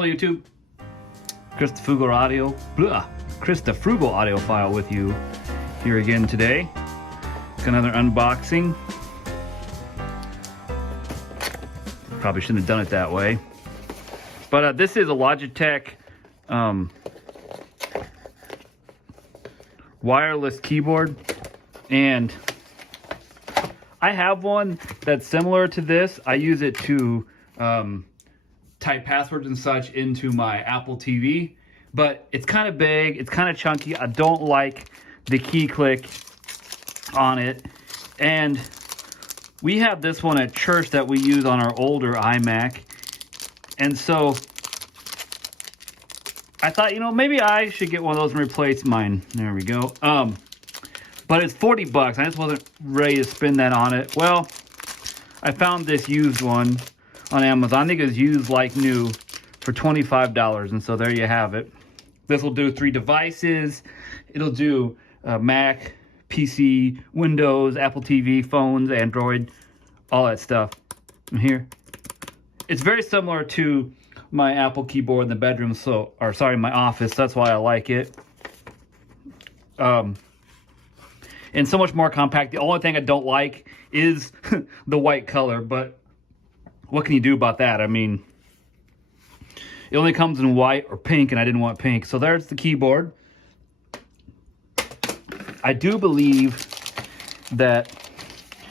Hello YouTube, Chris the Frugal Audiophile with you here again today. Got another unboxing. Probably shouldn't have done it that way. But this is a Logitech wireless keyboard, and I have one that's similar to this. I use it to type passwords and such into my Apple TV, but it's kind of big, it's kind of chunky. I don't like the key click on it, and we have this one at church that we use on our older iMac, and so I thought, you know, maybe I should get one of those and replace mine. There we go. But it's 40 bucks. I just wasn't ready to spend that on it. Well, I found this used one on Amazon. I think it was used like new for $25, and so there you have it. This will do 3 devices. It'll do Mac, PC, Windows, Apple TV, phones, Android, all that stuff. And here, it's very similar to my Apple keyboard in the bedroom, my office. That's why I like it. And so much more compact. The only thing I don't like is the white color, but what can you do about that? I mean, it only comes in white or pink, and I didn't want pink. So there's the keyboard. I do believe that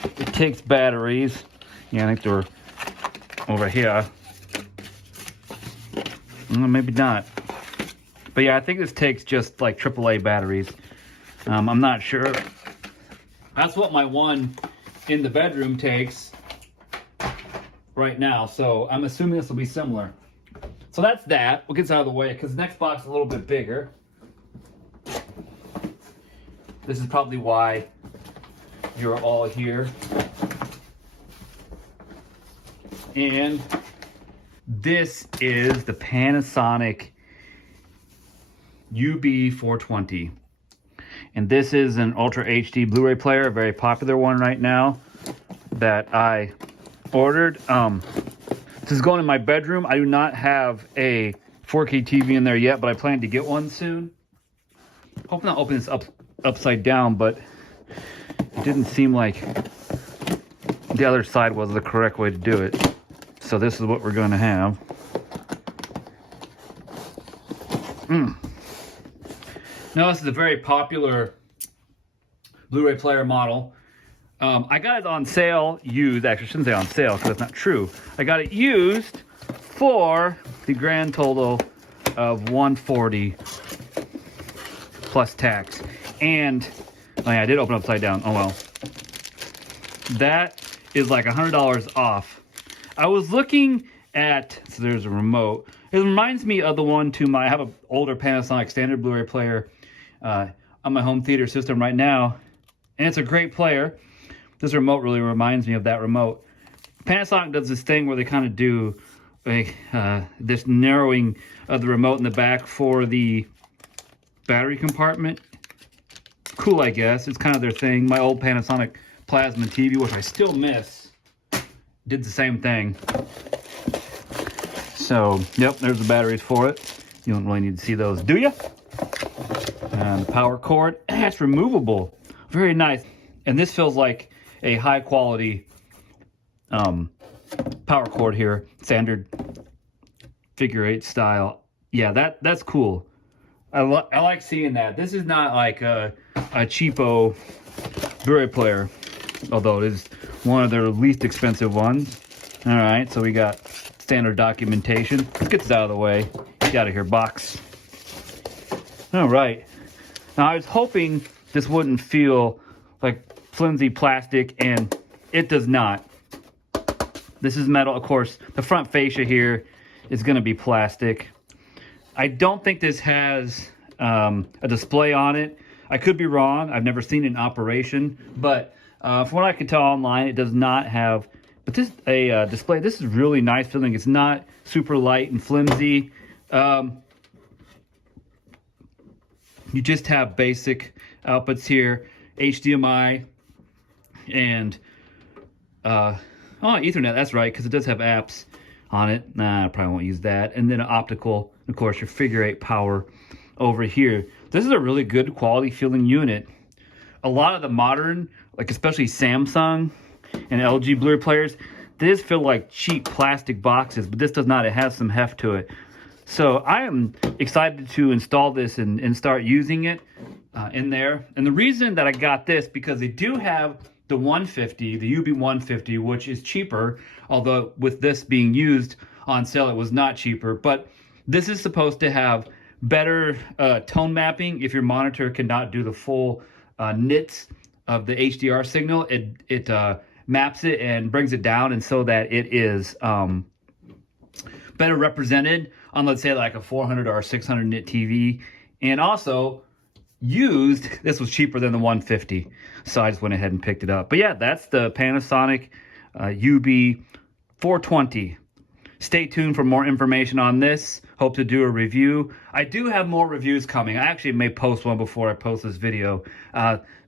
it takes batteries. Yeah, I think they're over here. Maybe not. But yeah, I think this takes just like AAA batteries. I'm not sure. That's what my one in the bedroom takes right now, so I'm assuming this will be similar. So that's that. We'll get this out of the way because the next box is a little bit bigger. This is probably why you're all here. And this is the Panasonic UB420. And this is an Ultra HD Blu-ray player, a very popular one right now that I ordered. This is going in my bedroom. I do not have a 4K TV in there yet, but I plan to get one soon. Hoping not open this upside down, but it didn't seem like the other side was the correct way to do it. So this is what we're going to have. Now, this is a very popular Blu-ray player model. I got it on sale, used. Actually, I shouldn't say on sale because that's not true. I got it used for the grand total of $140 plus tax. And, oh yeah, I did open upside down. Oh well. That is like $100 off. I was looking at, so there's a remote. It reminds me of the one I have an older Panasonic standard Blu-ray player on my home theater system right now, and it's a great player. This remote really reminds me of that remote. Panasonic does this thing where they kind of do this narrowing of the remote in the back for the battery compartment. Cool, I guess. It's kind of their thing. My old Panasonic plasma TV, which I still miss, did the same thing. So, yep, there's the batteries for it. You don't really need to see those, do you? And the power cord, it's removable. Very nice. And this feels like a high quality power cord here, standard figure 8 style. Yeah, that's cool. I like seeing that. This is not like a cheapo Blu-ray player, although it is one of their least expensive ones. All right, so we got standard documentation. Let's get this out of the way. Get out of here, box. All right. Now, I was hoping this wouldn't feel like flimsy plastic, and it does not. This is metal, of course. The front fascia here is going to be plastic. I don't think this has a display on it. I could be wrong. I've never seen it in operation, but from what I can tell online, it does not have. But this a display. This is really nice feeling. It's not super light and flimsy. You just have basic outputs here, HDMI, and Ethernet. That's right, because it does have apps. on it. Nah, I probably won't use that. And then an optical, of course, your figure 8 power over here. This is a really good quality feeling unit. A lot of the modern, like especially Samsung and LG Blu-ray players, these feel like cheap plastic boxes, but this does not. It has some heft to it. So I am excited to install this and start using it in there. And the reason that I got this, because they do have the 150, the UB150, which is cheaper, although with this being used on sale, it was not cheaper. But this is supposed to have better tone mapping. If your monitor cannot do the full nits of the HDR signal, it maps it and brings it down, and so that it is better represented on, let's say, like a 400 or 600 nit TV. And also used, this was cheaper than the 150, so I just went ahead and picked it up. But yeah, that's the Panasonic UB420. Stay tuned for more information on this. Hope to do a review. I do have more reviews coming. I actually may post one before I post this video.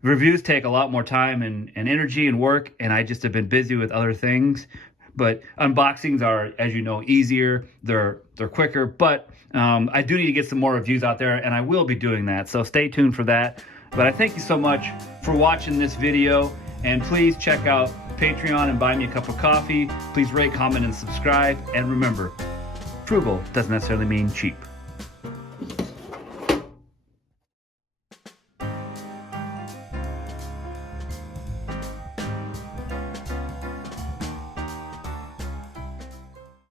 Reviews take a lot more time and energy and work, and I just have been busy with other things. But unboxings are, as you know, easier. They're quicker. But I do need to get some more reviews out there, and I will be doing that. So stay tuned for that. But I thank you so much for watching this video, and please check out Patreon and buy me a cup of coffee. Please rate, comment, and subscribe. And remember, frugal doesn't necessarily mean cheap.